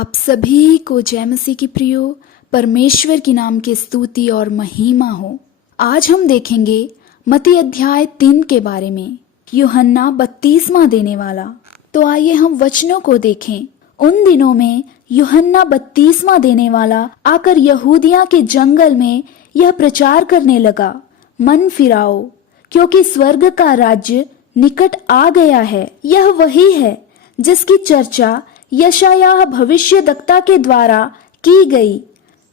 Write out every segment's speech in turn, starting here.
आप सभी को जय मसीह की प्रियो, परमेश्वर की नाम की स्तुति और महिमा हो। आज हम देखेंगे मत्ती अध्याय 3 के बारे में, यूहन्ना बपतिस्मा देने वाला। तो आइए हम वचनों को देखें। उन दिनों में यूहन्ना बपतिस्मा देने वाला आकर यहूदिया के जंगल में यह प्रचार करने लगा, मन फिराओ, क्योंकि स्वर्ग का राज्य निकट आ गया है। यह वही है जिसकी चर्चा यशायाह भविष्यद्वक्ता के द्वारा की गई।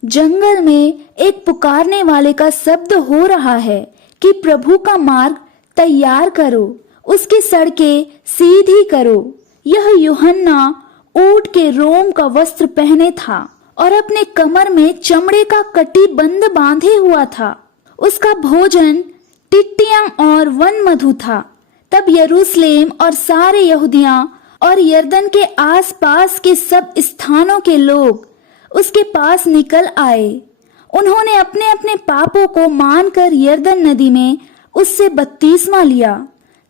जंगल में एक पुकारने वाले का शब्द हो रहा है कि प्रभु का मार्ग तैयार करो, उसकी सड़कें सीधी करो। यह यूहन्ना ऊंट के रोम का वस्त्र पहने था और अपने कमर में चमड़े का कटिबंध बांधे हुआ था। उसका भोजन टिड्डियां और वन मधु था। तब यरूशलेम और सारे यहूदिया और यरदन के आसपास के सब स्थानों के लोग उसके पास निकल आए। उन्होंने अपने अपने पापों को मानकर यरदन नदी में उससे बपतिस्मा लिया।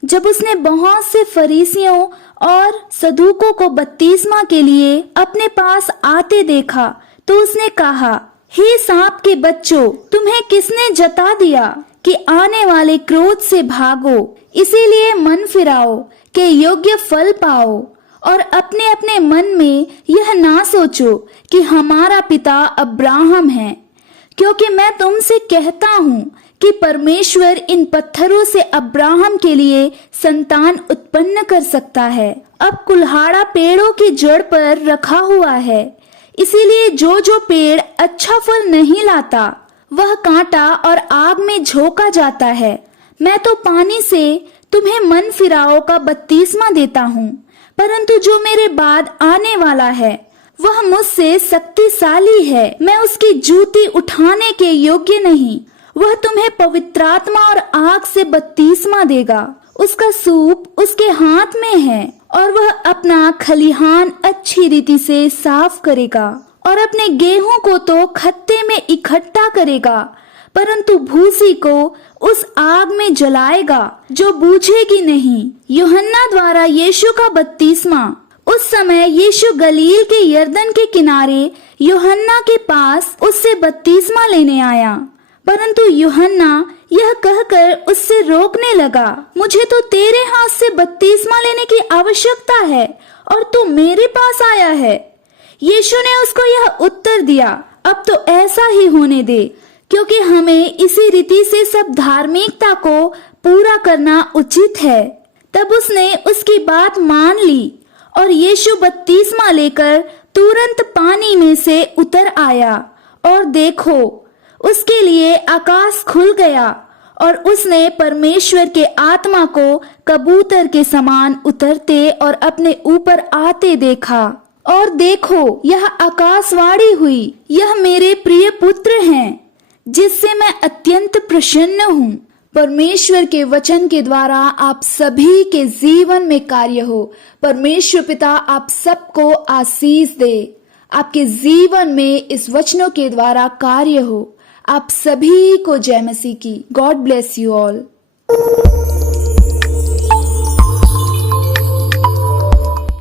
जब उसने बहुत से फरीसियों और सदूकों को बपतिस्मा के लिए अपने पास आते देखा तो उसने कहा, हे सांप के बच्चों, तुम्हें किसने जता दिया कि आने वाले क्रोध से भागो? इसीलिए मन फिराओ के योग्य फल पाओ और अपने अपने मन में यह ना सोचो कि हमारा पिता अब्राहम है, क्योंकि मैं तुमसे कहता हूँ कि परमेश्वर इन पत्थरों से अब्राहम के लिए संतान उत्पन्न कर सकता है। अब कुल्हाड़ा पेड़ों की जड़ पर रखा हुआ है, इसीलिए जो जो पेड़ अच्छा फल नहीं लाता वह कांटा और आग में झोंका जाता है। मैं तो पानी से तुम्हें मन फिराओ का बपतिस्मा देता हूँ, परंतु जो मेरे बाद आने वाला है वह मुझसे शक्तिशाली है। मैं उसकी जूती उठाने के योग्य नहीं। वह तुम्हें पवित्रात्मा और आग से बपतिस्मा देगा। उसका सूप उसके हाथ में है और वह अपना खलिहान अच्छी रीति से साफ करेगा और अपने गेहूं को तो खत्ते में इकट्ठा करेगा, परंतु भूसी को उस आग में जलाएगा जो बूझेगी नहीं। यूहन्ना द्वारा यीशु का बपतिस्मा। उस समय यीशु गलील के यरदन के किनारे यूहन्ना के पास उससे बपतिस्मा लेने आया, परंतु यूहन्ना यह कहकर उससे रोकने लगा, मुझे तो तेरे हाथ से बपतिस्मा लेने की आवश्यकता है और तू मेरे पास आया है। यीशु ने उसको यह उत्तर दिया, अब तो ऐसा ही होने दे, क्योंकि हमें इसी रीति से सब धार्मिकता को पूरा करना उचित है। तब उसने उसकी बात मान ली और यीशु बपतिस्मा लेकर तुरंत पानी में से उतर आया और देखो, उसके लिए आकाश खुल गया और उसने परमेश्वर के आत्मा को कबूतर के समान उतरते और अपने ऊपर आते देखा। और देखो, यह आकाशवाणी हुई, यह मेरे प्रिय पुत्र हैं जिससे मैं अत्यंत प्रसन्न हूँ। परमेश्वर के वचन के द्वारा आप सभी के जीवन में कार्य हो। परमेश्वर पिता आप सबको आशीष दे, आपके जीवन में इस वचनों के द्वारा कार्य हो। आप सभी को जय मसीह की। God bless you all.